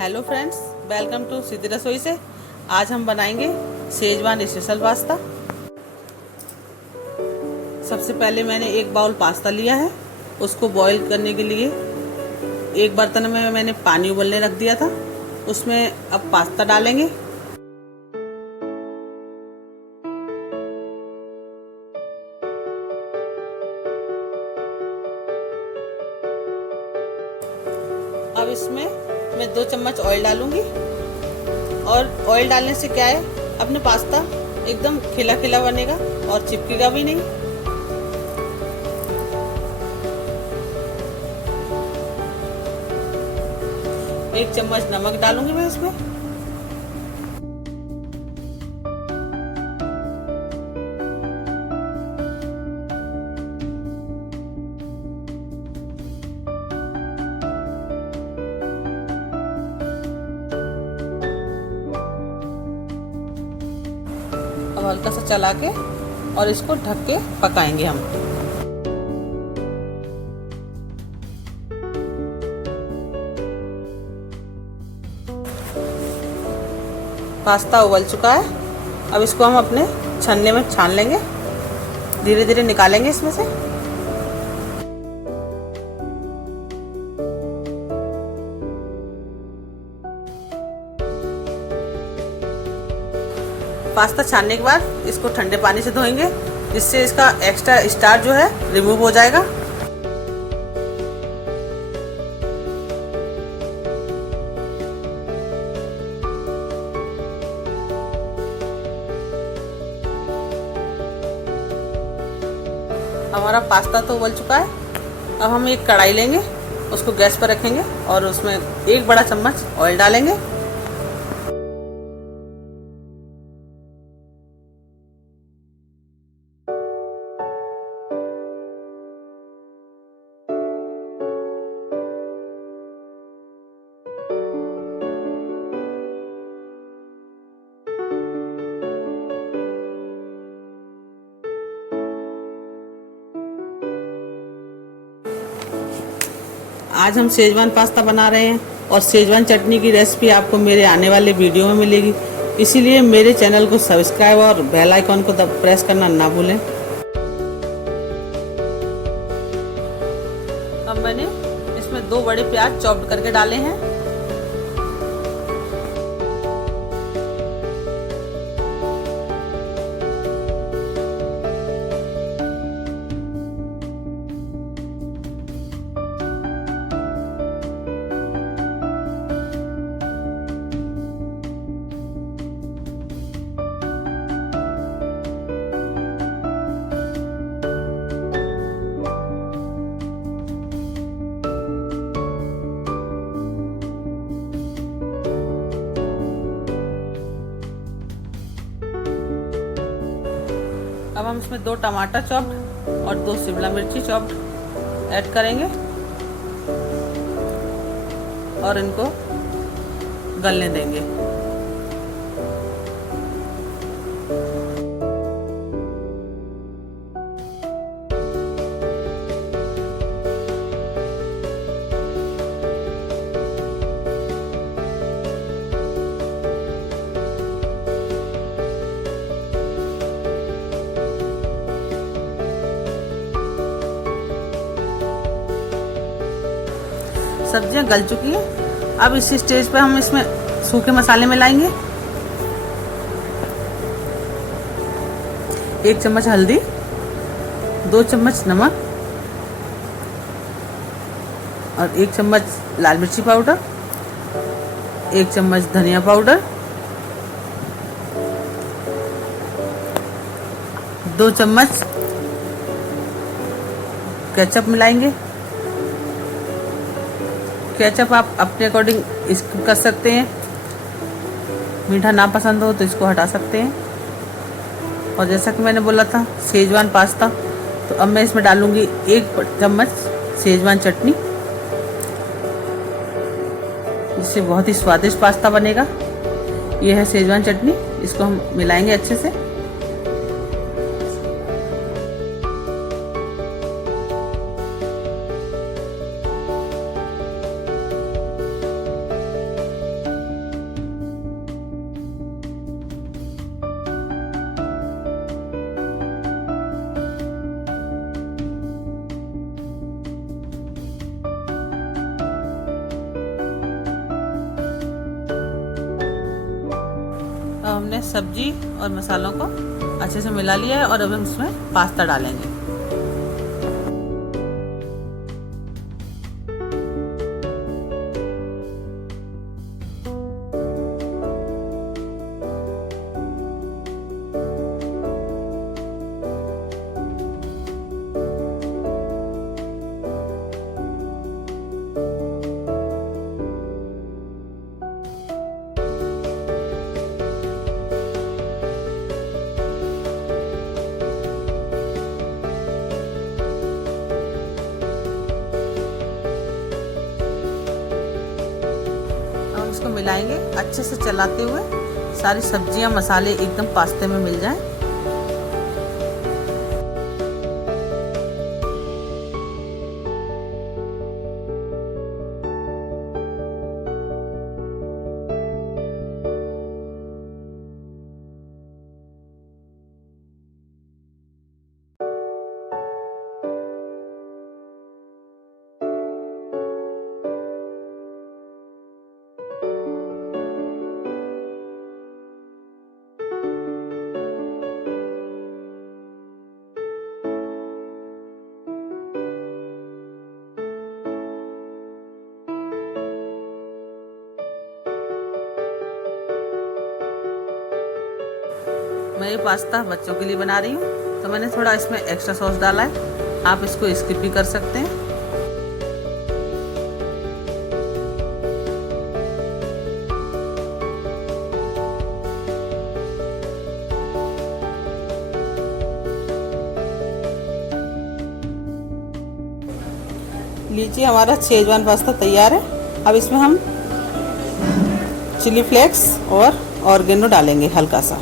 Hello friends, welcome to सीधी रसोई से। आज हम बनाएंगे शेजवान स्पेशल पास्ता। सबसे पहले मैंने एक बाउल पास्ता लिया है। उसको बॉईल करने के लिए एक बर्तन में मैंने पानी उबलने रख दिया था। उसमें अब पास्ता डालेंगे। अब इसमें मैं 2 चम्मच ऑयल डालूंगी। और ऑयल डालने से क्या है, अपने पास्ता एकदम खिला खिला बनेगा और चिपकेगा भी नहीं। एक चम्मच नमक डालूंगी मैं इसमें। अब हल्का सा चला के और इसको ढक के पकाएंगे हम। पास्ता उबल चुका है। अब इसको हम अपने छन्ने में छान लेंगे। धीरे धीरे निकालेंगे इसमें से। पास्ता छानने के बाद इसको ठंडे पानी से धोएंगे, जिससे इसका एक्स्ट्रा स्टार्च जो है रिमूव हो जाएगा। हमारा पास्ता तो उबल चुका है। अब हम एक कढ़ाई लेंगे, उसको गैस पर रखेंगे और उसमें 1 बड़ा चम्मच ऑयल डालेंगे। आज हम शेजवान पास्ता बना रहे हैं और शेजवान चटनी की रेसिपी आपको मेरे आने वाले वीडियो में मिलेगी। इसीलिए मेरे चैनल को सब्सक्राइब और बेल आइकॉन को प्रेस करना ना भूलें। अब मैंने इसमें 2 बड़े प्याज चॉप्ड करके डाले हैं। अब हम इसमें 2 टमाटर चॉप्ड और 2 शिमला मिर्ची चॉप्ड ऐड करेंगे और इनको गलने देंगे। सब्जियां गल चुकी है। अब इसी स्टेज पे हम इसमें सूखे मसाले मिलाएंगे। 1 चम्मच हल्दी, 2 चम्मच नमक और 1 चम्मच लाल मिर्ची पाउडर, 1 चम्मच धनिया पाउडर, 2 चम्मच केचप मिलाएंगे। केचप आप अपने अकॉर्डिंग इसको कर सकते हैं। मीठा ना पसंद हो तो इसको हटा सकते हैं। और जैसा कि मैंने बोला था शेजवान पास्ता, तो अब मैं इसमें डालूंगी 1 चम्मच शेजवान चटनी, जिससे बहुत ही स्वादिष्ट पास्ता बनेगा। यह है शेजवान चटनी। इसको हम मिलाएंगे अच्छे से। हमने सब्जी और मसालों को अच्छे से मिला लिया है और अब हम इसमें पास्ता डालेंगे। इसको मिलाएंगे अच्छे से चलाते हुए, सारी सब्जियां मसाले एकदम पास्ते में मिल जाएं। मैं ये पास्ता बच्चों के लिए बना रही हूँ, तो मैंने थोड़ा इसमें एक्स्ट्रा सॉस डाला है। आप इसको स्किप भी कर सकते हैं। लीजिए, हमारा शेजवान पास्ता तैयार है। अब इसमें हम चिली फ्लेक्स और ऑर्गेनो डालेंगे हल्का सा।